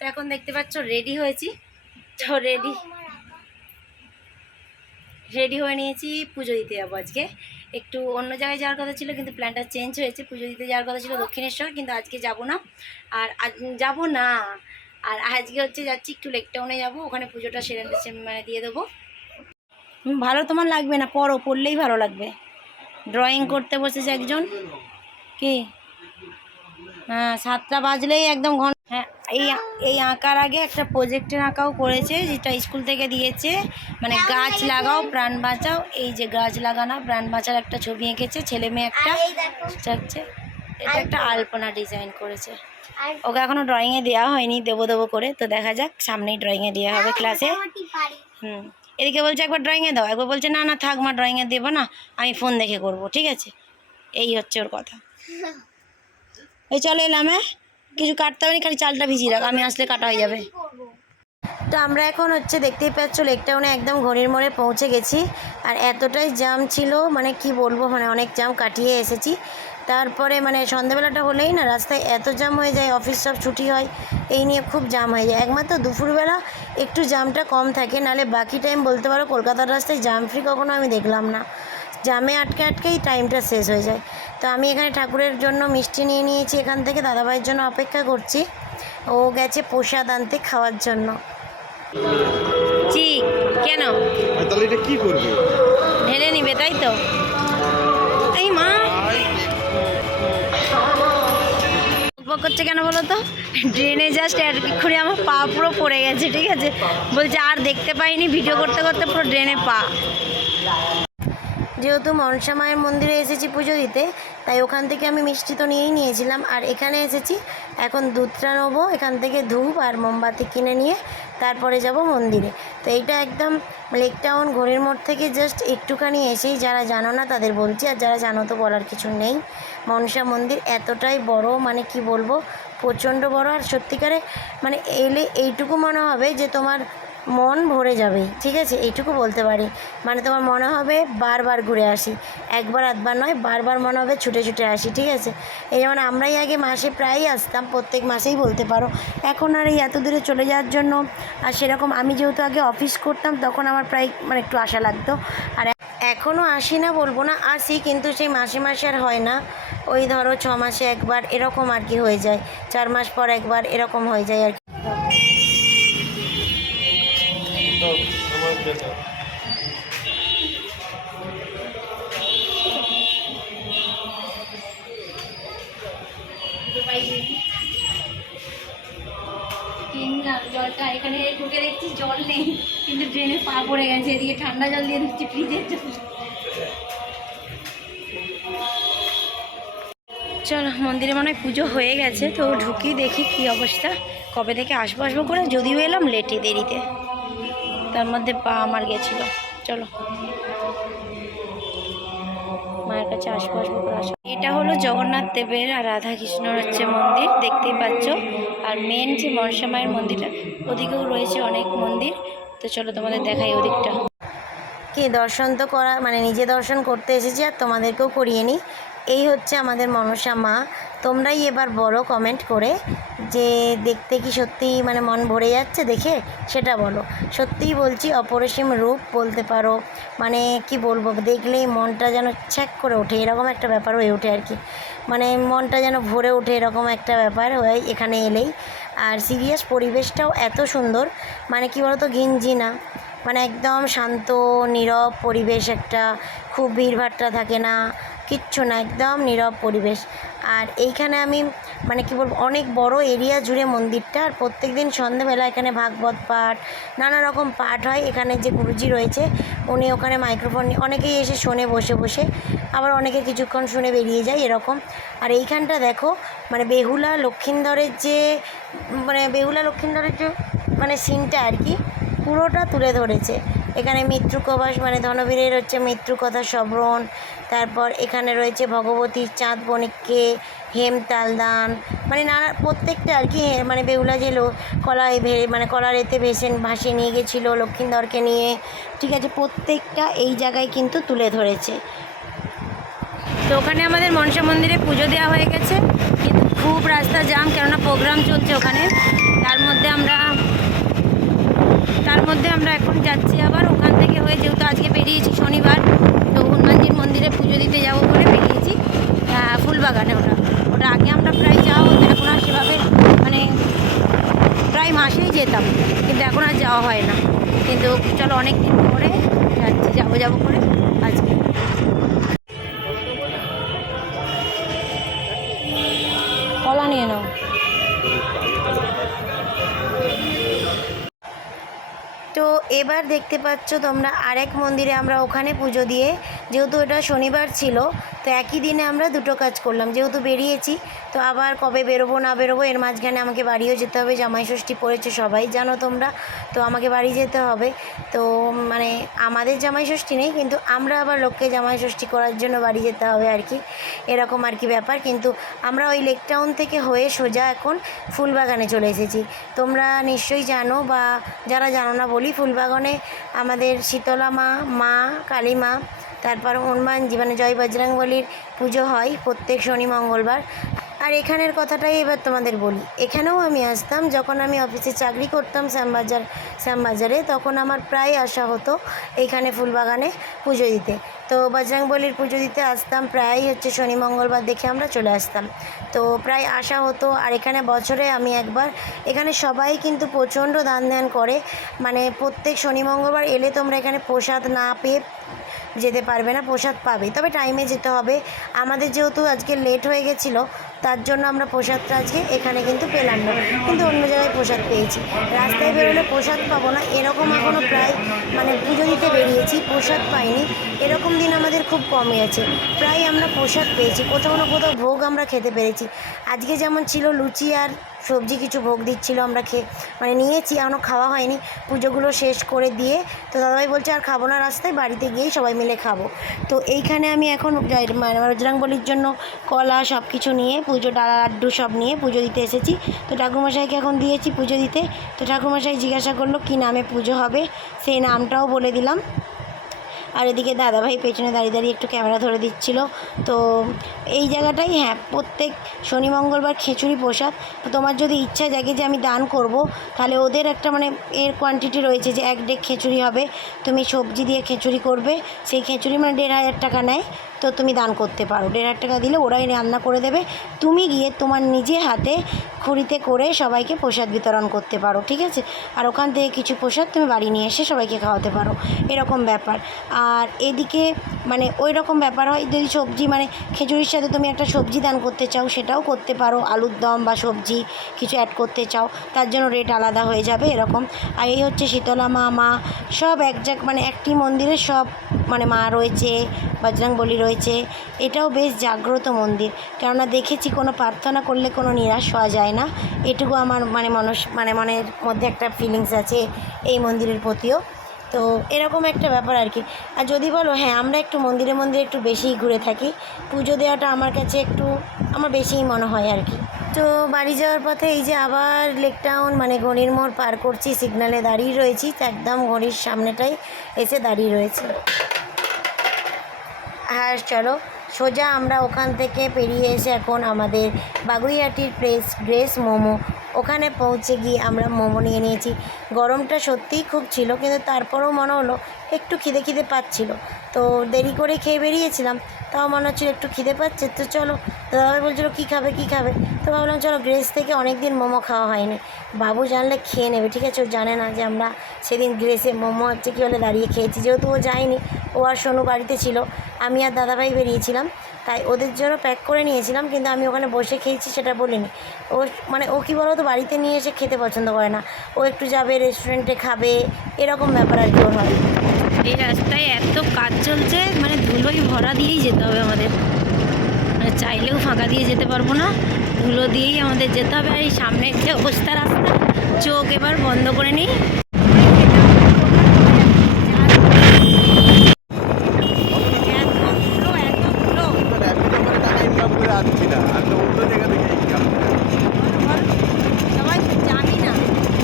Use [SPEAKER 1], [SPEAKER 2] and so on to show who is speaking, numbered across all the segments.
[SPEAKER 1] তো এখন দেখতে পাচ্ছ রেডি হয়েছি। তো রেডি রেডি হয়ে নিয়েছি পুজো দিতে যাব আজকে। একটু অন্য জায়গায় যাওয়ার কথা ছিল, কিন্তু প্ল্যানটা চেঞ্জ হয়েছে। পুজো দিতে যাওয়ার কথা ছিল দক্ষিণেশ্বর, কিন্তু আজকে যাব না। আর আজ যাব না। আর আজকে হচ্ছে যাচ্ছি একটু লেক টাউনে যাব। ওখানে পুজোটা সেরে মানে দিয়ে দেবো। ভালো তোমার লাগবে না? পড়ো, পড়লেই ভালো লাগবে। ড্রয়িং করতে বসেছে একজন। কি? সাতটা বাজলেই একদম ঘন হ্যাঁ এই এই আঁকার আগে একটা প্রজেক্টের আঁকাও করেছে যেটা স্কুল থেকে দিয়েছে। মানে গাছ লাগাও প্রাণ বাঁচাও। এই যে গাছ লাগানো প্রাণ বাঁচার একটা ছবি এঁকেছে ছেলে মেয়ে একটা। এটা হচ্ছে এটা একটা আলপনা ডিজাইন করেছে। ওকে এখনও ড্রয়িংয়ে দেওয়া হয়নি দেবো দেবো করে। তো দেখা যাক সামনেই ড্রয়িংয়ে দেওয়া হবে ক্লাসে হুম এদিকে বলছে একবার ড্রয়িংয়ে দাও। একবার বলছে না না থাক মা ড্রয়িংয়ে দেবো না। আমি ফোন দেখে করব। ঠিক আছে? এই হচ্ছে ওর কথা। এই চলে এলাম হ্যাঁ? কিছু কাটতে হবে না, খালি চালটা ভিজিয়ে রাখ, আমি আসলে কাটা হয়ে যাবে। তো আমরা এখন হচ্ছে দেখতেই পাচ্ছ লেক টাউনে একদম ঘড়ির মোড়ে পৌঁছে গেছি। আর এতটাই জাম ছিল মানে কি বলব মানে অনেক জাম কাটিয়ে এসেছি। তারপরে মানে সন্ধেবেলাটা হলেই না, রাস্তায় এত জাম হয়ে যায় অফিস সব ছুটি হয়, এই নিয়ে খুব জাম হয়ে যায়। একমাত্র দুপুরবেলা একটু জামটা কম থাকে নাহলে বাকি টাইম বলতে পারো, কলকাতার রাস্তায় জাম ফ্রি কখনো আমি দেখলাম না। জামে আটকে আটকেই টাইমটা শেষ হয়ে যায়। তো আমি এখানে ঠাকুরের জন্য মিষ্টি নিয়ে নিয়েছি এখান থেকে দাদাভাইয়ের জন্য অপেক্ষা করছি। ও গেছে প্রসাদ আনতে খাওয়ার জন্য। কেন?
[SPEAKER 2] তাহলে এটা কি করবে?
[SPEAKER 1] ঢেলে নিবে তাই তো? এই মা! বক করছে কেন বলো তো? ড্রেনে জাস্ট এক্ষুনি আমার পা পুরো পড়ে গেছে ঠিক আছে? বলছে আর দেখতে পাইনি ভিডিও করতে করতে পুরো ড্রেনে পা। যেহেতু মনসা মায়ের মন্দিরে এসেছি পুজো দিতে, তাই ওখান থেকে আমি মিষ্টি তো নিয়েই নিয়েছিলাম। আর এখানে এসেছি, এখন দুধটা নেব, এখান থেকে ধূপ আর মোমবাতি কিনে নিয়ে তারপরে যাব মন্দিরে। তো এইটা একদম লেক টাউন ঘড়ির মোড় থেকে জাস্ট একটুখানি এসেই যারা জানো না তাদের বলছি, আর যারা জানো তো বলার কিছু নেই। মনসা মন্দির এতটাই বড় মানে কি বলব, প্রচণ্ড বড়। আর সত্যিকারে মানে এলে এইটুকু মনে হবে যে তোমার মন ভরে যাবে, ঠিক আছে? এইটুকু বলতে পারি। মানে তোমার মনে হবে বারবার ঘুরে আসি। একবার, আধবার নয়, বারবার মনে হবে ছুটে ছুটে আসি, ঠিক আছে? এই যেমন আমরাই আগে মাসে প্রায়ই আসতাম, প্রত্যেক মাসেই বলতে পারো। এখন আর এই এত দূরে চলে যাওয়ার জন্য আর সেরকম আমি যেহেতু আগে অফিস করতাম, তখন আমার প্রায় মানে একটু আশা লাগতো। আর এখনও আসি না বলব না, আসি কিন্তু সেই মাসে মাসে আর হয় না। ওই ধরো ছ মাসে একবার এরকম আর কি হয়ে যায়, চার মাস পর একবার এরকম হয়ে যায় আর কি। জলটা এখানে ঢুকে দেখছি জল নেই কিন্তু পা পড়ে গেছে এদিকে ঠান্ডা জল দিয়ে চলো, মন্দিরে মনে হয় পুজো হয়ে গেছে, তো ঢুকি দেখি কি অবস্থা। কবে থেকে আসব আসব করে যদিও এলাম, লেটে দেরিতে। তার মধ্যে পা আমার গেছিল। চলো। মায়ের কাছে করে আসব এটা হলো জগন্নাথ দেবের আর রাধা কৃষ্ণর হচ্ছে মন্দির, দেখতেই পাচ্ছ। আর মেন যে মনসা মায়ের মন্দিরটা, ওদিকেও রয়েছে অনেক মন্দির। তো চলো তোমাদের দেখাই ওদিকটা। কি দর্শন তো করা মানে নিজে দর্শন করতে এসেছি আর তোমাদেরকেও করিয়ে নিই। এই হচ্ছে আমাদের মনসা মা। তোমরাই এবার বলো কমেন্ট করে। যে দেখতে কি সত্যিই মানে মন ভরে যাচ্ছে দেখে, সেটা বলো। সত্যিই বলছি অপরিসীম রূপ বলতে পারো। মানে কি বলব, দেখলেই মনটা যেন ছ্যাক করে ওঠে, এরকম একটা ব্যাপার হয়ে ওঠে আর কি। মানে মনটা যেন ভরে ওঠে এরকম একটা ব্যাপার হয় এখানে এলেই। আর সিরিয়াস পরিবেশটাও এত সুন্দর মানে কি বলতো, ঘিঞ্জি না। মানে একদম শান্ত, নীরব পরিবেশ একটা, খুব ভিড়ভাট্টা থাকে না, কিচ্ছু না, একদম নীরব পরিবেশ। আর এইখানে আমি মানে কি বলব, অনেক বড় এরিয়া জুড়ে মন্দিরটা, আর প্রত্যেক দিন সন্ধেবেলা এখানে ভাগবত পাঠ, নানা রকম পাঠ হয়। এখানে যে গুরুজি রয়েছে, উনি ওখানে মাইক্রোফোন নিয়ে, অনেকেই এসে শোনে বসে বসে, আবার অনেকে কিছুক্ষণ শুনে বেরিয়ে যায় এরকম। আর এইখানটা দেখো মানে বেহুলা লক্ষিন্দরের যে মানে বেহুলা লক্ষিন্দরের যে মানে সিনটা আর কি পুরোটা তুলে ধরেছে। এখানে মৃত্যুকবাস মানে ধনবীরের হচ্ছে মৃত্যু কথা সবরণ তারপর এখানে রয়েছে ভগবতীর চাঁদ, বণিককে হেম, তালদান। মানে নানা, প্রত্যেকটা আর কি মানে বেহুলা যে লো, কলায় ভে মানে কলার এতে ভেসে ভাসিয়ে নিয়ে গেছিল লক্ষিন্দরকে নিয়ে। ঠিক আছে, প্রত্যেকটা এই জায়গায় কিন্তু তুলে ধরেছে। তো ওখানে আমাদের মনসা মন্দিরে পুজো দেওয়া হয়ে গেছে। কিন্তু খুব রাস্তা জাম কেননা প্রোগ্রাম চলছে ওখানে। তার মধ্যে আমরা এখন যাচ্ছি আবার। ওখান থেকে হয়ে যেহেতু আজকে বেরিয়েছি শনিবার, তো হনুমানজির মন্দিরে পুজো দিতে যাব বলে বেরিয়েছি। ফুলবাগানে ওটা। ওটা আগে আমরা প্রায় হতো, এখন আর সেভাবে মানে প্রায় মাসেই যেতাম। কিন্তু এখন আর যাওয়া হয় না। কিন্তু চলো অনেক দিন পরে যাচ্ছি, যাব যাব করে। এবার দেখতে পাচ্ছ তোমরা আরেক মন্দিরে আমরা ওখানে পুজো দিয়ে যেহেতু এটা শনিবার ছিল, তো একই দিনে আমরা দুটো কাজ করলাম। যেহেতু বেরিয়েছি, তো আবার কবে বেরোবো, না বেরোবো, এর মাঝখানে আমাকে বাড়িও যেতে হবে, জামাই ষষ্ঠী পড়েছে, সবাই জানো তোমরা, তো আমাকে বাড়ি যেতে হবে। তো মানে আমাদের জামাই ষষ্ঠী নেই, কিন্তু আমরা আবার লোককে জামাই ষষ্ঠী করার জন্য বাড়ি যেতে হবে আর কি। এরকম আর কি ব্যাপার, কিন্তু আমরা ওই লেক টাউন থেকে হয়ে সোজা এখন ফুলবাগানে চলে এসেছি। তোমরা নিশ্চয়ই জানো বা যারা জানো না, বলি, ফুলবাগানে আমাদের শীতলা মা মা, কালী মা তারপর হনুমানজি মানে জয় বজরংবলির পুজো হয় প্রত্যেক শনি, মঙ্গলবার। আর এখানের কথাটাই এবার তোমাদের বলি। এখানেও আমি আসতাম, যখন আমি অফিসে চাকরি করতাম শ্যামবাজার, শ্যামবাজারে, তখন আমার প্রায় আসা হতো এইখানে ফুলবাগানে পুজো দিতে। তো বজরংবলির পুজো দিতে আসতাম, প্রায়ই হচ্ছে শনি, মঙ্গলবার দেখে আমরা চলে আসতাম। তো প্রায় আসা হতো, আর এখানে বছরে আমি একবার, এখানে সবাই কিন্তু প্রচণ্ড দান ধ্যান করে। মানে প্রত্যেক শনি, মঙ্গলবার এলে তোমরা এখানে প্রসাদ না পেয়ে যেতে পারবে না, প্রসাদ পাবে। তবে টাইমে যেতে হবে। আমাদের যেহেতু আজকে লেট হয়ে গেছিল তার জন্য আমরা প্রসাদটা আজকে এখানে কিন্তু পেলাম না। কিন্তু অন্য জায়গায় প্রসাদ পেয়েছি। রাস্তায় বেরোলে প্রসাদ পাবো না, এরকম এখনও প্রায় মানে পুজো দিতে বেরিয়েছি, প্রসাদ পাইনি। এরকম দিন আমাদের খুব কমই আছে। প্রায় আমরা প্রসাদ পেয়েছি। কোথাও না কোথাও ভোগ আমরা খেতে পেরেছি। আজকে যেমন ছিল লুচি আর সবজি কিছু ভোগ দিচ্ছিল আমরা খেয়ে মানে নিয়েছি এখনও খাওয়া হয়নি। পুজোগুলো শেষ করে দিয়ে তো দাদাভাই বলছে, আর খাব না রাস্তায়, বাড়িতে গিয়েই সবাই মিলে খাব। তো এইখানে আমি এখন মানে বজরাংবলির জন্য কলা সব কিছু নিয়ে পুজো ডালা লাড্ডু সব নিয়ে পুজো দিতে এসেছি। তো ঠাকুরমশাইকে এখন দিয়েছি পুজো দিতে। তো ঠাকুরমশাই জিজ্ঞাসা করল, কী নামে পুজো হবে? সেই নামটাও বলে দিলাম। আর এদিকে দাদাভাই পেছনে দাঁড়িয়ে দাঁড়িয়ে একটু ক্যামেরা ধরে দিচ্ছিল। তো এই জায়গাটাই হ্যাঁ প্রত্যেক শনি, মঙ্গলবার খিচুড়ি প্রসাদ। তোমার যদি ইচ্ছা জাগে যে আমি দান করব, তাহলে ওদের একটা মানে এর কোয়ান্টিটি রয়েছে যে এক ডেক খিচুড়ি হবে। তুমি সবজি দিয়ে খিচুড়ি করবে। সেই খিচুড়ি মানে দেড় হাজার টাকা নেয়। তো তুমি দান করতে পারো। দেড় হাজার টাকা দিলে ওরাই রান্না করে দেবে। তুমি গিয়ে তোমার নিজে হাতে খুঁড়িতে করে সবাইকে প্রসাদ বিতরণ করতে পারো, ঠিক আছে? আর ওখান থেকে কিছু প্রসাদ তুমি বাড়ি নিয়ে এসে সবাইকে খাওয়াতে পারো। এরকম ব্যাপার। আর এদিকে মানে ওই রকম ব্যাপার হয়, যদি সবজি মানে খিচুড়ির সাথে তুমি একটা সবজি দান করতে চাও, সেটাও করতে পারো। আলুর দম বা সবজি কিছু অ্যাড করতে চাও, তার জন্য রেট আলাদা হয়ে যাবে এরকম। আর এই হচ্ছে শীতলা মা মা সব এক জায়গ মানে একটি মন্দিরে সব মানে মা রয়েছে, বজরং বলি রয়েছে, এটাও বেশ জাগ্রত মন্দির। কেননা দেখেছি কোনো প্রার্থনা করলে কোনো নিরাশ হওয়া যায় না। এটুকু আমার মানে মনস মানে মনের মধ্যে একটা ফিলিংস আছে এই মন্দিরের প্রতিও। তো এরকম একটা ব্যাপার আর কি। আর যদি বলো হ্যাঁ আমরা একটু মন্দিরে মন্দিরে একটু বেশিই ঘুরে থাকি। পুজো দেওয়াটা আমার কাছে একটু, আমার বেশিই মনে হয় আর কি। তো বাড়ি যাওয়ার পথে এই যে আবার লেক টাউন মানে ঘড়ির মোড় পার করছি সিগনালে দাঁড়িয়ে রয়েছি, একদম গণির সামনেটাই এসে দাঁড়িয়ে রয়েছে। আর চলো, সোজা আমরা ওখান থেকে পেরিয়ে এসে এখন আমাদের বাগুইহাটির প্লেস গ্রেস মোমো। ওখানে পৌঁছে গিয়ে আমরা মোমো নিয়ে নিয়েছি। গরমটা সত্যিই খুব ছিল, কিন্তু তারপরেও মনে হলো একটু খিদে খিদে পাচ্ছিল। তো দেরি করে খেয়ে বেরিয়েছিলাম, তাও মনে হচ্ছিল একটু খিদে পাচ্ছে। তো চলো, দাদাভাই বলছিল, কী খাবে কী খাবে? তো ভাবলাম, চলো গ্রেস থেকে অনেক দিন মোমো খাওয়া হয়নি। বাবু জানলে খেয়ে নেবে, ঠিক আছে? ও জানে না যে আমরা সেদিন গ্রেসে মোমো হচ্ছে কী বলে দাঁড়িয়ে খেয়েছি। যেহেতু ও যায়নি ও আর সোনু বাড়িতে ছিল। আমি আর দাদাভাই বেরিয়েছিলাম। তাই ওদের জন্য প্যাক করে নিয়েছিলাম, কিন্তু আমি ওখানে বসে খেয়েছি সেটা বলিনি। ও মানে ও কী বলো তো বাড়িতে নিয়ে এসে খেতে পছন্দ করে না। ও একটু যাবে রেস্টুরেন্টে খাবে, এরকম ব্যাপার আর কি ওর হয়। এই রাস্তায় এত কাজ চলছে মানে ধুলোই ভরা দিয়েই যেতে হবে আমাদের। মানে চাইলেও ফাঁকা দিয়ে যেতে পারব না, ধুলো দিয়েই আমাদের যেতে হবে। আর এই সামনের যে অবস্থা রাস্তা, চোখ এবার বন্ধ করে নিই এত ধুলো, এত ধুলো।
[SPEAKER 2] মানে আমি তো ওখানে টাকা ইনকাম করে আসছি না আমি তো অন্য জায়গা থেকে ইনকাম করে আসছি।
[SPEAKER 1] সবাই শুনছে আমি না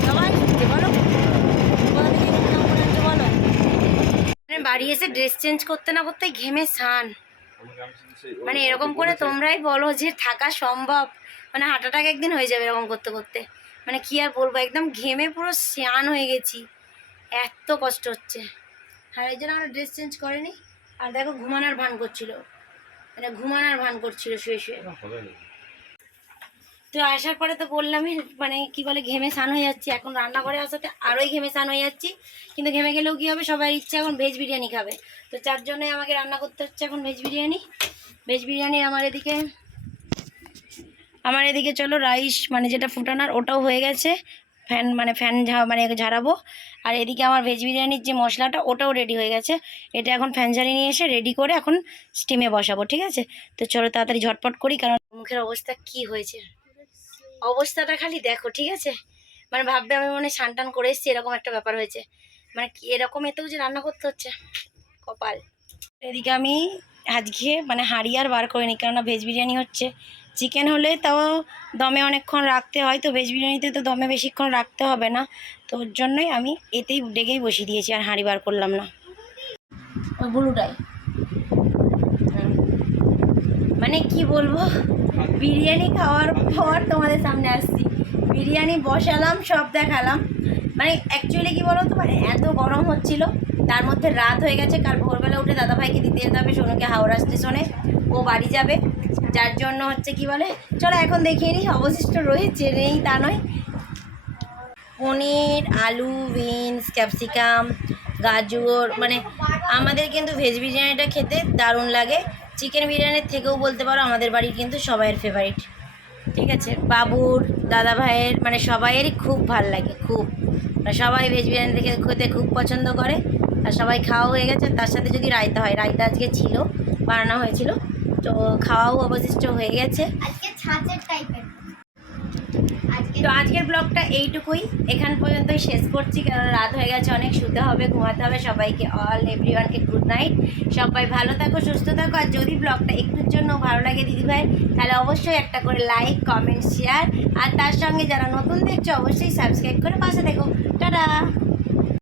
[SPEAKER 1] সবাই শুনছে বলো কোথা থেকে income করে আনছো বলো মানে বাড়ি এসে ড্রেস চেঞ্জ করতে না করতে ঘেমে স্নান। মানে এরকম করে তোমরাই বলো যে থাকা সম্ভব। মানে হার্ট অ্যাটাক একদিন হয়ে যাবে এরকম করতে করতে। মানে কি আর বলব, একদম ঘেমে পুরো স্নান হয়ে গেছি। এত কষ্ট হচ্ছে। আর এই জন্য আমরা ড্রেস চেঞ্জ করেনি। আর দেখো ঘুমানোর ভান করছিল। মানে ঘুমানোর ভান করছিল শুয়ে শুয়ে। তো আসার পরে তো বললামই মানে কি বলে, ঘেমে স্নান হয়ে যাচ্ছি। এখন রান্না করে আসাতে আরোই ঘেমে স্নান হয়ে যাচ্ছি। কিন্তু ঘেমে গেলেও কী হবে? সবার ইচ্ছা এখন ভেজ বিরিয়ানি খাবে। তো যার জন্যই আমাকে রান্না করতে হচ্ছে এখন ভেজ বিরিয়ানি। ভেজ বিরিয়ানি আমার এদিকে আমার এদিকে চলো রাইস মানে যেটা ফুটানোর, ওটাও হয়ে গেছে। ফ্যান মানে ফ্যান মানে ঝাড়াবো। আর এদিকে আমার ভেজ বিরিয়ানির যে মশলাটা, ওটাও রেডি হয়ে গেছে। এটা এখন ফ্যান ঝাড়িয়ে নিয়ে এসে রেডি করে এখন স্টিমে বসাবো, ঠিক আছে? তো চলো তাড়াতাড়ি ঝটপট করি, কারণ মুখের অবস্থা কি হয়েছে? অবস্থাটা খালি দেখো, ঠিক আছে? মানে ভাববে আমি মনে স্নান টান করে এসেছি, এরকম একটা ব্যাপার হয়েছে। মানে এরকম এতেও যে রান্না করতে হচ্ছে? কপাল। এদিকে আমি আজকে মানে হাঁড়ি আর বার করিনি, কেননা ভেজ বিরিয়ানি হচ্ছে। চিকেন হলে তাও দমে অনেকক্ষণ রাখতে হয়, তো ভেজ বিরিয়ানিতে তো দমে বেশিক্ষণ রাখতে হবে না। তো ওর জন্যই আমি এতেই ডেকেই বসিয়ে দিয়েছি, আর হাঁড়ি বার করলাম না। ওই। মানে কি বলব? বিরিয়ানি খাওয়ার পর তোমাদের সামনে আসছি। বিরিয়ানি বসালাম, সব দেখালাম। মানে অ্যাকচুয়ালি কি বলো তো মানে এত গরম হচ্ছিল, তার মধ্যে রাত হয়ে গেছে, কাল ভোরবেলা উঠে দাদাভাইকে দিতে যেতে হবে, সোনুকে হাওড়া স্টেশনে, ও বাড়ি যাবে। যার জন্য হচ্ছে কি বলে, চলো এখন দেখিয়ে নিই, অবশিষ্ট রয়েছে, নেই তা নয়। পনির, আলু, বিনস, ক্যাপসিকাম, গাজর মানে আমাদের কিন্তু ভেজ বিরিয়ানিটা খেতে দারুণ লাগে। চিকেন বিরিয়ানির থেকেও বলতে পারো আমাদের বাড়ির কিন্তু সবাইয়ের ফেভারিট ঠিক আছে? বাবুর দাদা ভাইয়ের মানে সবাইয়েরই খুব ভালো লাগে, খুব। সবাই ভেজ বিরিয়ানি থেকে খেতে খুব পছন্দ করে। আর সবাই খাওয়া হয়ে গেছে। তার সাথে যদি রায়তা হয়, রায়তা আজকে ছিল, বানানো হয়েছিল। তো খাওয়াও অবশিষ্ট হয়ে গেছে।
[SPEAKER 3] আজকে ছাঁচের টাইপের
[SPEAKER 1] তো আজকের ব্লগটা এইটুকুই। এখান পর্যন্তই শেষ করছি কারণ রাত হয়ে গেছে, অনেক শুতে হবে, ঘুমাতে হবে। সবাইকে অল এভরিওয়ানকে গুড নাইট সবাই ভালো থাকো, সুস্থ থাকো, আর যদি ব্লগটা একটুর জন্য ভালো লাগে দিদিভাই তাহলে অবশ্যই একটা করে লাইক কমেন্ট শেয়ার আর তার সঙ্গে যারা নতুন দেখছ, অবশ্যই সাবস্ক্রাইব করে পাশে দেখো টাটা!